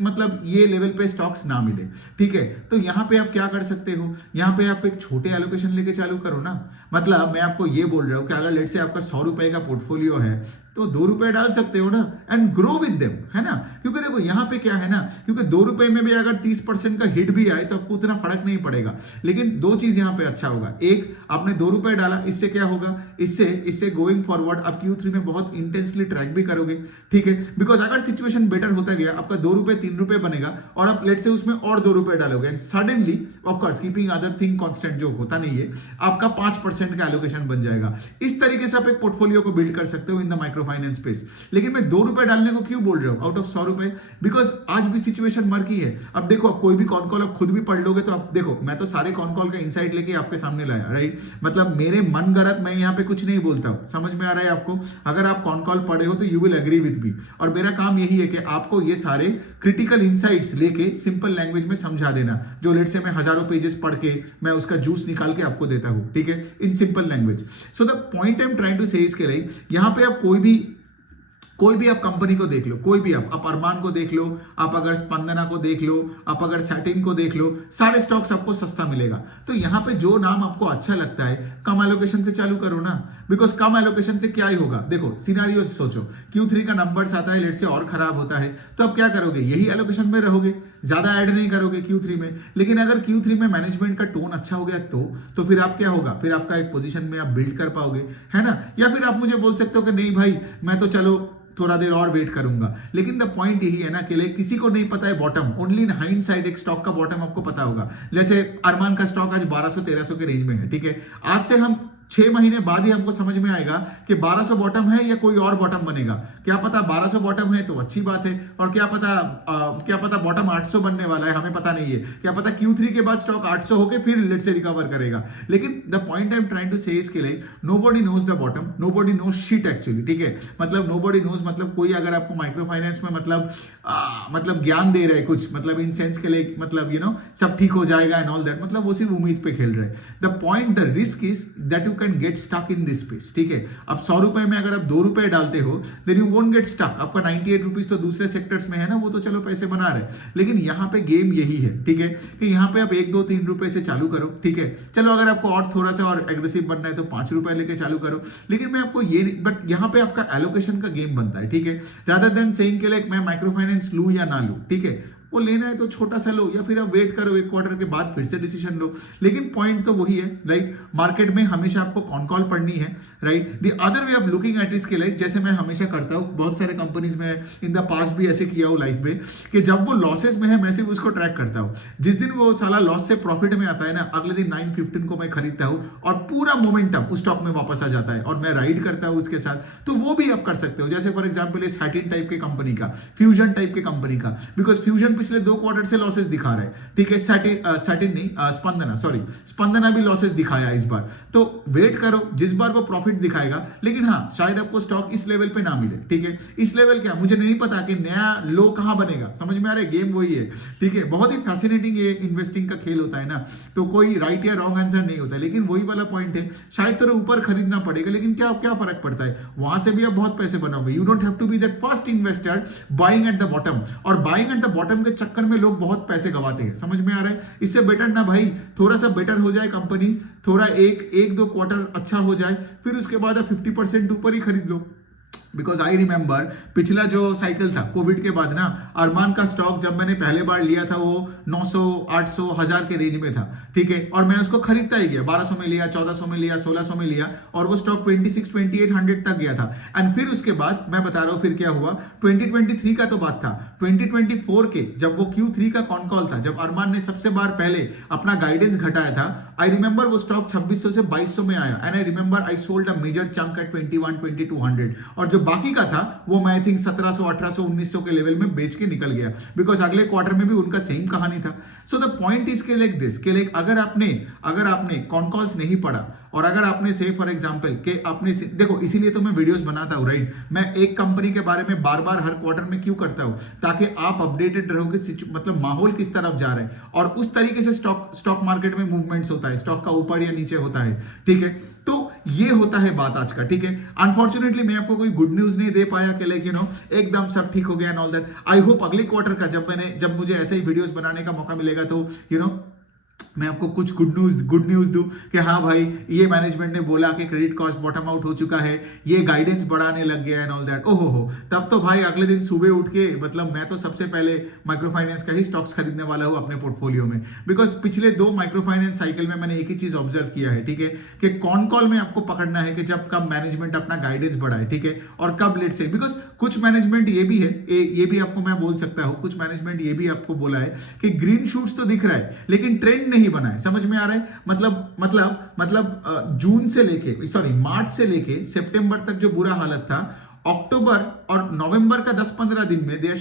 मतलब ये लेवल पे स्टॉक्स ना मिले, ठीक है। तो यहां पे आप क्या कर सकते हो, यहां पे आप एक छोटे एलोकेशन लेके चालू करो ना। मतलब मैं आपको ये बोल रहा हूं कि अगर लेट्स से आपका 100 रुपए का पोर्टफोलियो है तो 2 रुपए डाल सकते हो ना, एंड ग्रो विद देम, है ना। क्योंकि देखो यहां पे क्या है ना, क्योंकि 2 रुपए में भी अगर 30% का हिट भी आए तो आपको उतना फर्क नहीं पड़ेगा, लेकिन दो चीज यहां पे अच्छा होगा। एक, आपने 2 रुपए डाला, इससे क्या होगा, इससे गोइंग फॉरवर्ड आप Q3 में बहुत इंटेंसली ट्रैक भी करोगे, ठीक है। बिकॉज अगर सिचुएशन बेटर होता गया, आपका 2 रुपए 3 रुपए बनेगा और आप लेट से उसमें और 2 रुपए डालोगे, and suddenly of course keeping other thing constant जो होता नहीं है, आपका 5% का एलोकेशन बन जाएगा। इस तरीके से आप एक पोर्टफोलियो को बिल्ड कर सकते हो इन द माइक्रो फाइनेंस स्पेस। लेकिन मैं 2 रुपए डालने को क्यों बोल रहा हूं आउट ऑफ 100 रुपए, बिकॉज आज भी सिचुएशन मर्की है। अब देखो, कोई भी कॉन कॉल आप खुद भी पढ़ लोगे तो आप देखो, मैं तो सारे कॉन कॉल का इनसाइट लेके आपके सामने लाया, राइट। मतलब मेरे मन गलत मैं यहाँ पे कुछ नहीं बोलता हूं, समझ में आ रहा है आपको। अगर आप कॉन कॉल पढ़े हो तो you will agree with me, और मेरा काम यही है कि आपको ये सारे क्रिटिकल इनसाइट्स लेके सिंपल लैंग्वेज में समझा देना, जो लेट से मैं हजारों पेजेस पढ़ के मैं उसका जूस निकाल के आपको देता हूं, ठीक है, in simple language. So the point I am trying to say इसके लिए, यहां पे आप कोई भी आप कंपनी को देख लो, कोई भी आप अरमान को देख लो, आप अगर स्पंदना को देख लो, आप अगर सैटिन को देख लो, सारे स्टॉक्स आपको सस्ता मिलेगा। तो यहां पे जो नाम आपको अच्छा लगता है, कम एलोकेशन से चालू करो ना, बिकॉज कम एलोकेशन से क्या ही होगा। देखो सिनारियो सोचो, Q3 का नंबर्स आता है, लेट से और खराब होता है, तो अब क्या करोगे, यही एलोकेशन में रहोगे, ज्यादा ऐड नहीं करोगे Q3 में। लेकिन अगर Q3 में मैनेजमेंट का टोन अच्छा हो गया तो फिर आप क्या होगा, फिर आपका एक पोजीशन में आप बिल्ड कर पाओगे, है ना। या फिर आप मुझे बोल सकते हो कि नहीं भाई, मैं तो चलो थोड़ा देर और वेट करूंगा। लेकिन द पॉइंट यही है ना कि किसी को नहीं पता है बॉटम, ओनली इन हाइंडसाइट एक स्टॉक का बॉटम आपको पता होगा। जैसे अरमान का स्टॉक आज 1200-1300 के रेंज में है, ठीक है। आज से हम 6 महीने बाद ही हमको समझ में आएगा कि 1200 बॉटम है या कोई और बॉटम बनेगा। क्या पता 1200 बॉटम है तो अच्छी बात है, और क्या पता बॉटम 800 बनने वाला है, हमें पता नहीं है। क्या पता Q3 के बाद स्टॉक 800 होके फिर लेट से रिकवर करेगा। लेकिन the point I am trying to say इसके लिए, nobody knows the bottom, nobody knows shit actually, ठीक है। मतलब नोबडी नोज, मतलब कोई अगर आपको माइक्रो फाइनेंस में मतलब ज्ञान दे रहे कुछ, मतलब इन सेंस के लिए, मतलब यू नो सब ठीक हो जाएगा एंड ऑल दैट, मतलब वो सिर्फ उम्मीद पे खेल रहे हैं। The point, the risk is that you can get stuck in this space, ठीक है। अब 100 रुपए में अगर आप 2 रुपए डालते हो, then you won't get stuck. आपका 98 रुपीज तो दूसरे सेक्टर्स में है ना, वो तो चलो पैसे बना रहे, लेकिन यहाँ पे गेम यही है, ठीक है, कि यहाँ पे आप 1-2-3 रुपए से चालू करो, ठीक है। चलो अगर आपको और थोड़ा सा और एग्रेसिव बनना है तो 5 रुपए लेके चालू करो, लेकिन मैं आपको ये, बट यहाँ पे आपका एलोकेशन का गेम बनता है, ठीक है। रादर देन सेइंग के लिए मैं माइक्रो फाइनेंस लूं या ना लूं, ठीक है, वो लेना है तो छोटा सा लो, या फिर आप वेट करो 1 क्वार्टर के बाद फिर से डिसीजन लो। लेकिन पॉइंट तो वही है, राइट। मार्केट में हमेशा आपको कॉन कॉल पढ़नी है, right. The other way of looking at इसके लिए, जैसे मैं हमेशा करता हूँ, बहुत सारे कंपनीज में इन द पास्ट भी ऐसे किया हूँ लाइफ में, कि जब वो लॉसेस में है मैं सिर्फ उसको ट्रैक करता हूँ। जिस दिन वो साला लॉस से प्रॉफिट में आता है ना, अगले दिन 9:15 को मैं खरीदता हूँ और पूरा मोमेंटम उस स्टॉक में वापस आ जाता है और मैं राइड करता हूँ उसके साथ। तो वो भी आप कर सकते हो। जैसे फॉर एग्जाम्पल सैटिन टाइप के कंपनी का, फ्यूजन टाइप के कंपनी का, बिकॉज फ्यूजन पिछले 2 क्वार्टर से लॉसेस दिखा रहा है, ठीक है। सैटिन नहीं, स्पंदना भी लॉसेस दिखाया इस बार। तो वेट करो, जिस बार वो प्रॉफिट दिखाएगा, लेकिन हाँ शायद आपको स्टॉक इस लेवल पे ना मिले, ठीक है। इस लेवल क्या मुझे नहीं पता कि नया लो कहां बनेगा, समझ में आ रहा है, गेम वही है, ठीक है। बहुत ही फैसिनेटिंग ये इन्वेस्टिंग का खेल होता है ना, तो कोई राइट या रॉन्ग आंसर नहीं होता, लेकिन वही वाला पॉइंट है, शायद तेरे ऊपर खरीदना पड़ेगा, लेकिन क्या क्या फर्क पड़ता है, वहां से भी आप बहुत पैसे बनाओगे। You don't have to be that first investor buying at the bottom, और बाइंग एट द बॉटम के चक्कर में लोग बहुत पैसे गवाते हैं, समझ में आ रहा है। इससे बेटर ना भाई थोड़ा सा बेटर हो जाए कंपनी, थोड़ा एक दो क्वार्टर अच्छा हो जाए, फिर उसके बाद आप 50% ऊपर ही खरीद लो। बिकॉज आई रिमेंबर पिछला जो साइकिल था कोविड के बाद ना, अरमान का स्टॉक जब मैंने पहले बार लिया था वो 900, 800, 1000 के रेंज में था, ठीक है। और मैं उसको खरीदता ही गया, 1200 में लिया, 1400 में लिया, 1600 में लिया, और वो स्टॉक 26, 2800 तक गया था। एंड फिर उसके बाद मैं बता रहा हूं फिर क्या हुआ, 2023 का तो बात था, 2024 के जब वो Q3 का कॉन कॉल था, जब अरमान ने सबसे बार पहले अपना गाइडेंस घटाया था, आई रिमेंबर वो स्टॉक 2600 से 2200 में आया, and I remember I sold a major chunk at 21, 2200, और जो बाकी का था वो मैं आई थिंक 1700, 1800, 1900 के लेवल में बेच के निकल गया, बिकॉज अगले क्वार्टर में भी उनका सेम कहानी था। सो द पॉइंट इज के लाइक दिस, के लाइक अगर आपने कॉन कॉल्स नहीं पढ़ा, और अगर आपने से फॉर एग्जांपल के आपने देखो, इसीलिए तो मैं वीडियोस बनाता हूं, राइट। मैं एक कंपनी के बारे में बार बार हर क्वार्टर में क्यों करता हूं, ताकि आप अपडेटेड रहो कि मतलब माहौल किस तरफ जा रहा है, और उस तरीके से स्टॉक मार्केट में मूवमेंट्स होता है, स्टॉक का ऊपर या नीचे होता है, ठीक है। तो ये होता है बात आज का, ठीक है। अनफॉर्चुनेटली मैं आपको कोई गुड न्यूज नहीं दे पाया कि लाइक एकदम सब ठीक हो गया and all that. I hope अगले क्वार्टर का जब मुझे ऐसे ही वीडियोस बनाने का मौका मिलेगा तो मैं आपको कुछ गुड न्यूज दूं कि हाँ भाई, ये मैनेजमेंट ने बोला कि क्रेडिट कॉस्ट बॉटम आउट हो चुका है, ये गाइडेंस बढ़ाने लग गया एंड ऑल दैट। ओहो हो, तब तो भाई अगले दिन सुबह उठ के मतलब मैं तो सबसे पहले माइक्रो फाइनेंस का ही स्टॉक्स खरीदने वाला हूं अपने पोर्टफोलियो में, बिकॉज पिछले 2 माइक्रो फाइनेंस साइकिल में मैंने एक ही चीज ऑब्जर्व किया है, ठीक है, कि कॉन कॉल में आपको पकड़ना है कि जब कब मैनेजमेंट अपना गाइडेंस बढ़ाए, ठीक है, और कब लेट से, बिकॉज कुछ मैनेजमेंट ये भी है, ये भी आपको मैं बोल सकता हूं, कुछ मैनेजमेंट ये भी आपको बोला है कि ग्रीन शूट्स तो दिख रहा है लेकिन ट्रेंड नहीं बना है, समझ में आ रहा है। मतलब जून से लेके मार्च से लेके सितंबर तक जो बुरा हालत था, अक्टूबर और नवंबर का 10-15 दिन में they are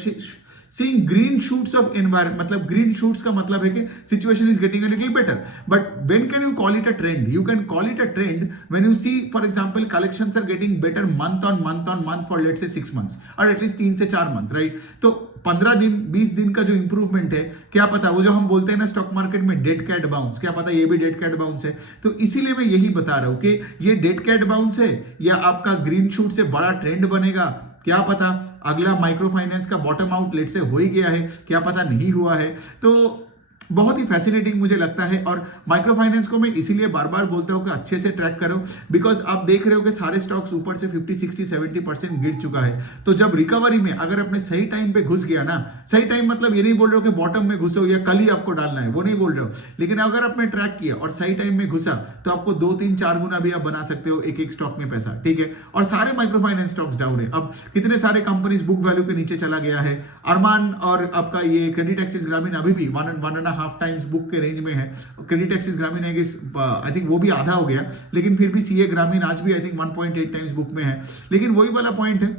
seeing green shoots of environment, मतलब green shoots का मतलब है कि situation is getting a little better, but when can you call it a trend? You can call it a trend when you see, for example, collections are getting better month on month for let's say 6 months or at least 3 से 4 month, right? तो 15 दिन 20 दिन का जो improvement है, क्या पता वो जो हम बोलते हैं ना स्टॉक मार्केट में डेड कैट बाउंस, क्या पता ये भी डेड कैट बाउंस है। तो इसीलिए मैं यही बता रहा हूं कि ये डेड कैट बाउंस है या आपका ग्रीन शूट से बड़ा ट्रेंड बनेगा, क्या पता अगला माइक्रो फाइनेंस का बॉटम आउट लेट से हो ही गया है, क्या पता नहीं हुआ है। तो बहुत ही फैसिनेटिंग मुझे लगता है, और माइक्रो फाइनेंस को मैं इसीलिए बार बार बोलता हूं कि अच्छे से ट्रैक करो, बिकॉज आप देख रहे हो कि सारे स्टॉक्स ऊपर से 50, 60, 70% गिर चुका है। तो जब रिकवरी में अगर अपने सही टाइम पे घुस गया ना, सही टाइम मतलब ये नहीं बोल रहे हो कि बॉटम में घुसो या कल ही आपको डालना है, वो नहीं बोल रहे हो, लेकिन अगर आपने ट्रैक किया और सही टाइम में घुसा तो आपको 2, 3, 4 गुना भी आप बना सकते हो एक स्टॉक में पैसा, ठीक है। और सारे माइक्रो फाइनेंस स्टॉक्स डाउन है, अब कितने सारे कंपनीज बुक वैल्यू के नीचे चला गया है। अरमान और आपका ये क्रेडिट एक्सिस ग्रामीण अभी भी 1.5 टाइम्स बुक रेंज में है, क्रेडिट एक्सिस ग्रामीण आई थिंक वो भी आधा हो गया, लेकिन फिर भी सीए ग्रामीण आज भी आई थिंक 1.8 टाइम्स बुक में है। लेकिन वही वाला पॉइंट है,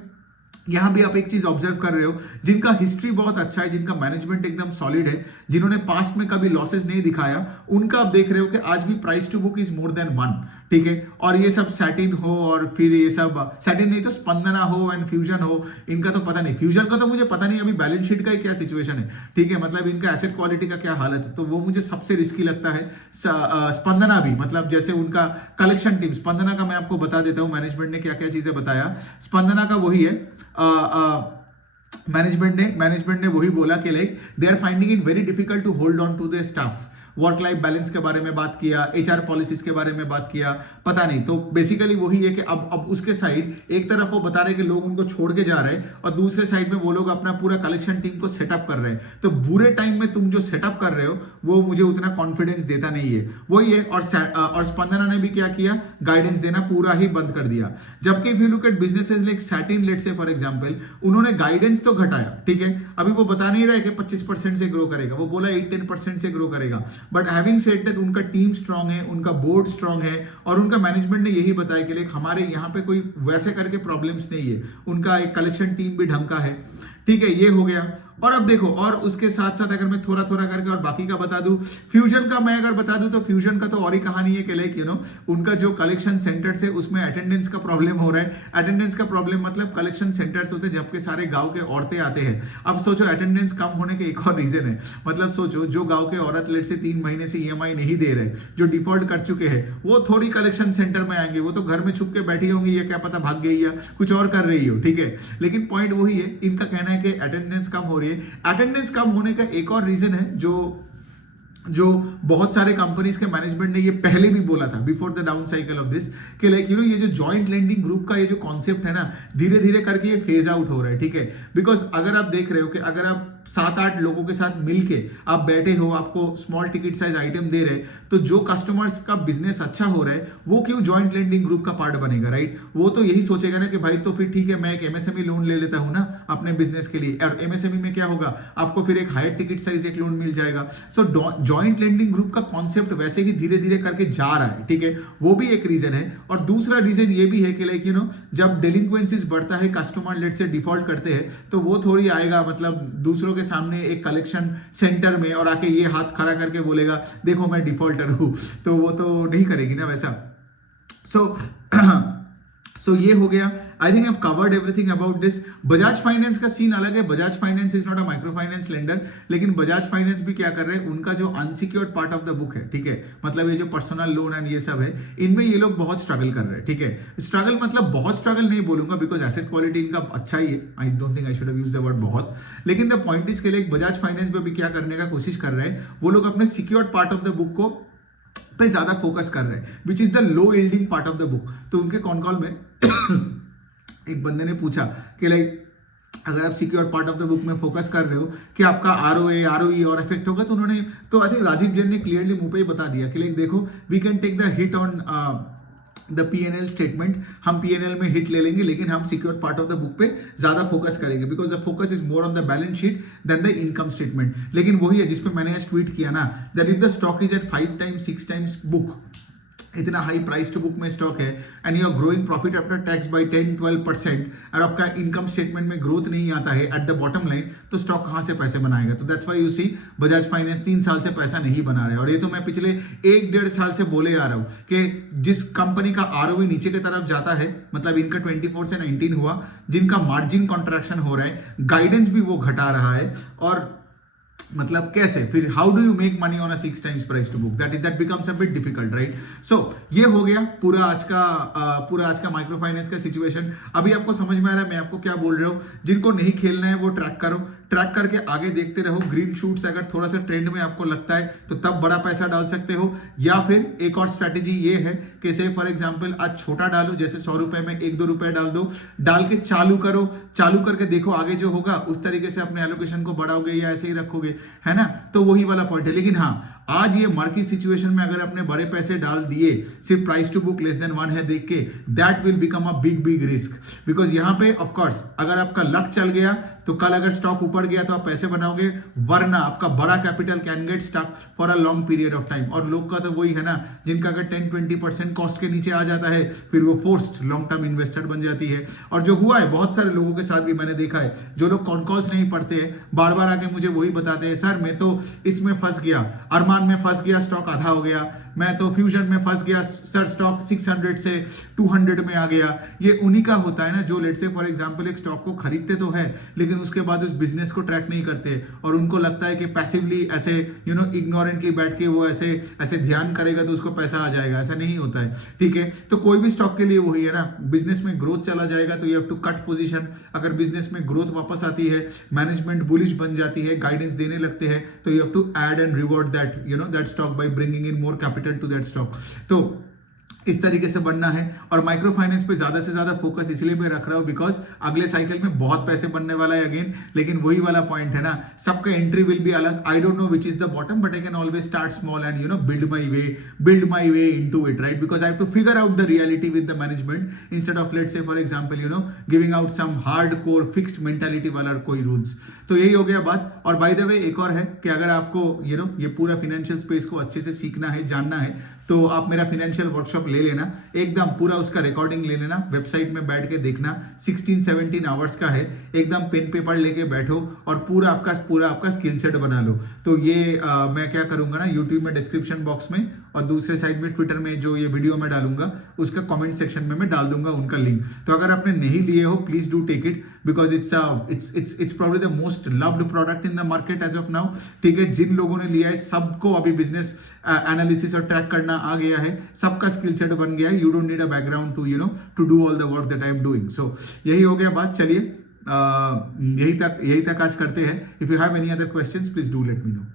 यहां भी आप एक चीज ऑब्जर्व कर रहे हो, जिनका हिस्ट्री बहुत अच्छा है, जिनका मैनेजमेंट एकदम सॉलिड है, जिन्होंने पास्ट में कभी लॉसेस नहीं दिखाया, उनका आप देख रहे हो कि आज भी price to book is more than 1, ठीक है। और ये सब सैटिन हो और फिर ये सब सैटिन नहीं तो स्पंदना हो एंड फ्यूजन हो, इनका तो पता नहीं, फ्यूजन का तो मुझे पता नहीं अभी बैलेंस शीट का क्या सिचुएशन है, ठीक है, मतलब इनका एसेट क्वालिटी का क्या हालत है, तो वो मुझे सबसे रिस्की लगता है। स्पंदना भी मतलब जैसे उनका कलेक्शन टीम, स्पंदना का मैं आपको बता देता हूं मैनेजमेंट ने क्या क्या चीजें बताया। स्पंदना का वही है, मैनेजमेंट ने वही बोला कि like they are finding it very difficult to hold on to the staff, work life balance के बारे में बात किया, एचआर पॉलिसीज के बारे में बात किया, पता नहीं। तो बेसिकली वही है कि अब उसके साइड एक तरफ वो बता रहे कि लोग उनको छोड़ के जा रहे हैं और दूसरे साइड में वो लोग अपना पूरा कलेक्शन टीम को सेटअप कर रहे हैं। तो बुरे टाइम में तुम जो सेटअप कर रहे हो वो मुझे उतना कॉन्फिडेंस देता नहीं है, वही है। और स्पंदना ने भी क्या किया, गाइडेंस देना पूरा ही बंद कर दिया। जबकि if you look at businesses like satin let's say for example, उन्होंने गाइडेंस तो घटाया, ठीक है, अभी वो बता नहीं रहा है कि 25% से ग्रो करेगा, वो बोला 8-10% से ग्रो करेगा, बट हैविंग सेड दैट उनका टीम स्ट्रांग है, उनका बोर्ड स्ट्रांग है, और उनका मैनेजमेंट ने यही बताया कि लाइक हमारे यहाँ पे कोई वैसे करके प्रॉब्लम्स नहीं है, उनका एक कलेक्शन टीम भी ढंग का है, ठीक है, ये हो गया। और अब देखो, और उसके साथ साथ अगर मैं थोड़ा थोड़ा करके और बाकी का बता दूं, फ्यूजन का मैं अगर बता दूं तो फ्यूजन का तो और ही कहानी है कि लाइक उनका जो कलेक्शन सेंटर्स है उसमें अटेंडेंस का प्रॉब्लम हो रहा है। अटेंडेंस का प्रॉब्लम मतलब कलेक्शन सेंटर्स होते हैं जबकि सारे गांव के औरतें आते हैं। अब सोचो अटेंडेंस कम होने के एक और रीजन है, मतलब सोचो जो गांव के औरत लेट से 3 महीने से ईएमआई नहीं दे रहे, जो डिफॉल्ट कर चुके हैं, वो थोड़ी कलेक्शन सेंटर में आएंगे, वो तो घर में छुप के बैठी होंगी या क्या पता भाग गई या कुछ और कर रही हो, ठीक है। लेकिन पॉइंट वही है, इनका कहना है कि अटेंडेंस कम हो रही है। अटेंडेंस कम होने का एक और रीजन है जो बहुत सारे कंपनीज के मैनेजमेंट ने ये पहले भी बोला था before the down cycle of this, कि लाइक ये जो जॉइंट लेंडिंग ग्रुप का ये जो कॉन्सेप्ट है ना, धीरे धीरे करके ये फेज आउट हो रहा है, ठीक है। बिकॉज अगर आप देख रहे हो कि अगर आप 7-8 लोगों के साथ मिलके आप बैठे हो, आपको स्मॉल टिकट साइज आइटम दे रहे, तो जो कस्टमर्स का बिजनेस अच्छा हो रहा है वो क्यों जॉइंट लेंडिंग ग्रुप का पार्ट बनेगा, राइट। वो तो यही सोचेगा ना कि भाई तो फिर ठीक है, मैं एक एमएसएमई लोन ले लेता हूं ना अपने बिजनेस के लिए, और एमएसएमई में क्या होगा, आपको फिर एक हायर टिकट साइज एक लोन मिल जाएगा। सो जॉइंट लेंडिंग ग्रुप का कॉन्सेप्ट वैसे ही धीरे धीरे करके जा रहा है, ठीक है, वो भी एक रीजन है। और दूसरा रीजन ये भी है कि लाइक जब डेलिंक्वेंसीज बढ़ता है, कस्टमर लेट से डिफॉल्ट करते हैं, तो वो थोड़ी आएगा मतलब दूसरों के सामने एक कलेक्शन सेंटर में और आके ये हाथ खड़ा करके बोलेगा देखो मैं डिफॉल्टर हूं, तो वो तो नहीं करेगी ना वैसा। सो ये हो गया। I think I have covered everything about this. Bajaj finance का सीन अलग है। Bajaj finance is not a micro finance lender, लेकिन बजाज फाइनेंस भी क्या कर रहे हैं, उनका जो unsecured part of the book है, ठीक है, मतलब ये जो पर्सनल लोन एंड ये सब है, इनमें ये लोग बहुत स्ट्रगल कर रहे हैं, ठीक है। स्ट्रगल मतलब बहुत स्ट्रगल नहीं बोलूंगा, बिकॉज एसेट क्वालिटी इनका अच्छा ही है। I don't think I should have used the word बहुत, लेकिन द पॉइंट इज के लिए बजाज फाइनेंस में भी क्या करने का कोशिश कर रहे हैं, वो लोग अपने secured part of the book को पे ज्यादा फोकस कर रहे हैं, which is the low yielding part of the book. तो उनके कॉन कॉल में एक बंदे ने पूछा कि लाइक अगर आप secure part of the book में फोकस कर रहे हो कि आपका आरओए आरओई और इफेक्ट होगा, तो उन्होंने तो आई थिंक राजीव जैन ने क्लियरली मुंह पे ही बता दिया कि लाइक देखो we can take the hit on the PNL statement, हम पीएनएल में हिट ले लेंगे, लेकिन हम secure part of the book पे ज्यादा फोकस करेंगे, because the focus is more on the balance sheet than the income statement. लेकिन वही है जिसपे मैंने आज ट्वीट किया ना, that if the stock is at 5 times 6 times book, इतना हाई प्राइस टू बुक में स्टॉक है, and you are growing profit after tax by 10-12%, और आपका इनकम स्टेटमेंट में ग्रोथ नहीं आता है एट द बॉटम लाइन, तो स्टॉक कहां से पैसे बनाएगा। तो that's why you see Bajaj Finance 3 साल से पैसा नहीं बना रहा है। और ये तो मैं पिछले 1-1.5 साल से बोले आ रहा हूं कि जिस कंपनी का आरओई नीचे की तरफ जाता है, मतलब इनका 24 से 19 हुआ, जिनका मार्जिन कॉन्ट्रैक्शन हो रहा है, गाइडेंस भी वो घटा रहा है, और मतलब कैसे फिर how do you make money on a 6 times price to book, that becomes a bit difficult, right. So ये हो गया पूरा आज का माइक्रो फाइनेंस का सिचुएशन। अभी आपको समझ में आ रहा है मैं आपको क्या बोल रहा हूँ। जिनको नहीं खेलना है वो ट्रैक करो, ट्रैक करके आगे देखते रहो। ग्रीन शूट्स अगर थोड़ा सा ट्रेंड में आपको लगता है तो तब बड़ा पैसा डाल सकते हो, या फिर एक और स्ट्रैटेजी ये है कि से फॉर एग्जांपल आज छोटा डालो, जैसे 100 रुपए में 1-2 रुपए डाल दो, डाल के चालू करो, चालू करके देखो आगे जो होगा उस तरीके से अपने एलोकेशन को बढ़ाओगे या ऐसे ही रखोगे, है ना। तो वही वाला पॉइंट है। लेकिन हाँ, आज ये मार्केट सिचुएशन में अगर अपने बड़े पैसे डाल दिए सिर्फ price to book less than 1 है देख के, that will become a big risk, because यहाँ पे ऑफ कोर्स अगर आपका लक चल गया तो कल अगर स्टॉक ऊपर गया तो आप पैसे बनाओगे, वरना आपका बड़ा capital can get stuck for a long period of time. और लोग का तो वही है ना, जिनका अगर 10-20% कॉस्ट के नीचे आ जाता है फिर वो फोर्स्ड लॉन्ग टर्म इन्वेस्टर बन जाती है। और जो हुआ है बहुत सारे लोगों के साथ भी मैंने देखा है, जो लोग कॉन कॉल्स नहीं पढ़ते हैं, बार बार आके मुझे वही बताते हैं, सर मैं तो इसमें फंस गया, अरमान में फंस गया, स्टॉक आधा हो गया, मैं तो फ्यूजन में फंस गया, सर स्टॉक 600 से 200 में आ गया। ये उन्हीं का होता है ना जो लेट से फॉर एग्जांपल एक स्टॉक को खरीदते तो है, लेकिन उसके बाद उस बिजनेस को ट्रैक नहीं करते, और उनको लगता है कि पैसिवली ऐसे इग्नोरेंटली बैठ के वो ऐसे ध्यान करेगा तो उसको पैसा आ जाएगा। ऐसा नहीं होता है, ठीक है। तो कोई भी स्टॉक के लिए वही है ना, बिजनेस में ग्रोथ चला जाएगा तो you have to cut position. अगर बिजनेस में ग्रोथ वापस आती है, मैनेजमेंट बुलिश बन जाती है, गाइडेंस देने लगते हैं, तो you have to add and reward that stock by bringing in more capital to that stock. तो इस तरीके से बनना है। और माइक्रो फाइनेंस पे ज्यादा से ज्यादा फोकस इसलिए मैं रख रहा हूं बिकॉज अगले साइकिल में बहुत पैसे बनने वाला है अगेन। लेकिन वही वाला पॉइंट है ना, सबका एंट्री विल बी अलग। I don't know which is the bottom, but I can always start small and build my way into it, right? Because I have to figure out the reality with the management instead of, let's say for example, giving out some hardcore fixed mentality वाला कोई rules. तो यही हो गया बात। और by the way एक और है कि अगर आपको ये पूरा फाइनेंशियल स्पेस को अच्छे से सीखना है, जानना है, तो आप मेरा फाइनेंशियल वर्कशॉप वर्कशॉप ले लेना, एकदम पूरा उसका रिकॉर्डिंग ले लेना, वेबसाइट में बैठ के देखना, 16-17 आवर्स का है, एकदम पेन पेपर लेके बैठो और पूरा आपका स्किल सेट बना लो। तो ये मैं क्या करूंगा ना, यूट्यूब में डिस्क्रिप्शन बॉक्स में और दूसरे साइड में ट्विटर में जो ये वीडियो मैं डालूंगा उसका कमेंट सेक्शन में मैं डाल दूंगा उनका लिंक। तो अगर आपने नहीं लिए हो please do take it, because it's probably the most loved product in the market as of now. ठीक है, जिन लोगों ने लिया है सबको अभी बिजनेस एनालिसिस और ट्रैक करना आ गया है, सबका स्किल सेट बन गया है। You don't need a background to do all the work that I am doing. So यही हो गया बात। चलिए यही तक आज करते हैं। If you have any other questions please do let me know.